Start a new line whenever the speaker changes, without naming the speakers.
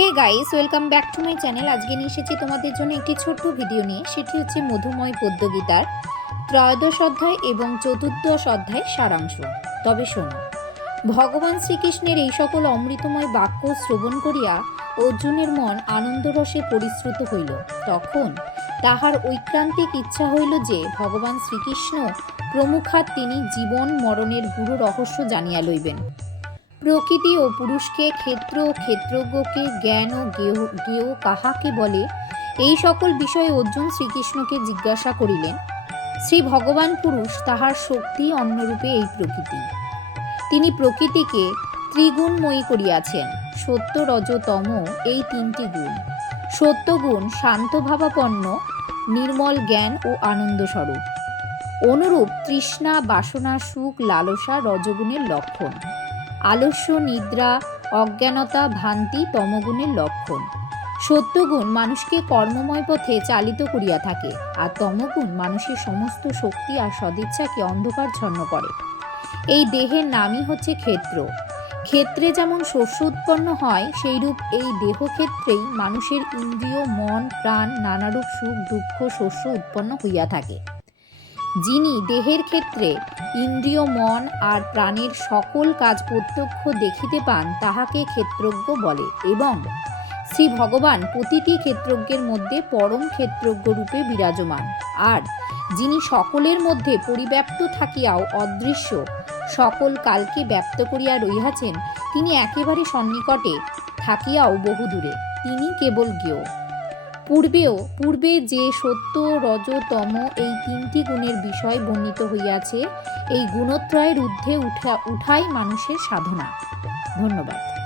Hey guys welcome back to my channel আজকে নিয়ে এসেছি তোমাদের জন্য একটি ছোট্ট ভিডিও নিয়ে। সেটি হচ্ছে মধুময় পদ্যগীতার ত্রয়োদশ অধ্যায় এবং চতুর্দশ অধ্যায় সারাংশ। তবে শোনো, ভগবান শ্রীকৃষ্ণের এই সকল অমৃতময় বাক্য শ্রবণ করিয়া অর্জুনের মন আনন্দরসে পরিশ্রুত হইল। তখন তাহার ঐক্রান্তিক ইচ্ছা হইল যে ভগবান শ্রীকৃষ্ণ প্রমুখাত তিনি জীবন মরণের গুরু রহস্য জানিয়া লইবেন। প্রকৃতি ও পুরুষকে ক্ষেত্র ও ক্ষেত্রজ্ঞকে জ্ঞান ও জ্ঞেয় কাহাকে বলে? এই সকল বিষয়ে অর্জুন শ্রীকৃষ্ণকে জিজ্ঞাসা করিলেন। শ্রী ভগবান পুরুষ তাহার শক্তি অন্যরূপে এই প্রকৃতি। তিনি প্রকৃতিকে ত্রিগুণময়ী করিয়াছেন। সত্য রজতম এই তিনটি গুণ। সত্যগুণ শান্তভাবাপন্ন নির্মল জ্ঞান ও আনন্দস্বরূপ। অনুরূপ তৃষ্ণা, বাসনা, সুখ, লালসা, রজগুণের লক্ষণ। আলস্য, নিদ্রা, অজ্ঞানতা, ভ্রান্তি তমগুণের লক্ষণ। সত্যগুণ মানুষকে কর্মময় পথে চালিত করিয়া থাকে, আর তমগুণ মানুষের সমস্ত শক্তি আর সদিচ্ছাকে অন্ধকারচ্ছন্ন করে। এই দেহের নামই হচ্ছে ক্ষেত্র। ক্ষেত্রে যেমন শস্য উৎপন্ন হয়, সেইরূপ এই দেহক্ষেত্রেই মানুষের ইন্দ্রিয়, মন, প্রাণ, নানারূপ সুখ, দুঃখ, শস্য উৎপন্ন হইয়া থাকে। যিনি দেহের ক্ষেত্রে ইন্দ্রিয়, মন আর প্রাণের সকল কাজ প্রত্যক্ষ দেখিতে পান, তাহাকে ক্ষেত্রজ্ঞ বলে এবং শ্রী ভগবান প্রতিটি ক্ষেত্রজ্ঞের মধ্যে পরম ক্ষেত্রজ্ঞ রূপে বিরাজমান। আর যিনি সকলের মধ্যে পরিব্যাপ্ত থাকিয়াও অদৃশ্য, সকল কালকে ব্যপ্ত করিয়া রইয়াছেন তিনি একেবারে সন্নিকটে থাকিয়াও বহুদূরে, তিনি কেবল জ্ঞেয় পূর্বেও, পূর্বে যে সত্য, রজ, তম এই তিনটি গুণের বিষয় বর্ণিত হইয়াছে, এই গুণত্রয়ের ঊর্ধ্বে উঠা, উঠাই মানুষের সাধনা। ধন্যবাদ।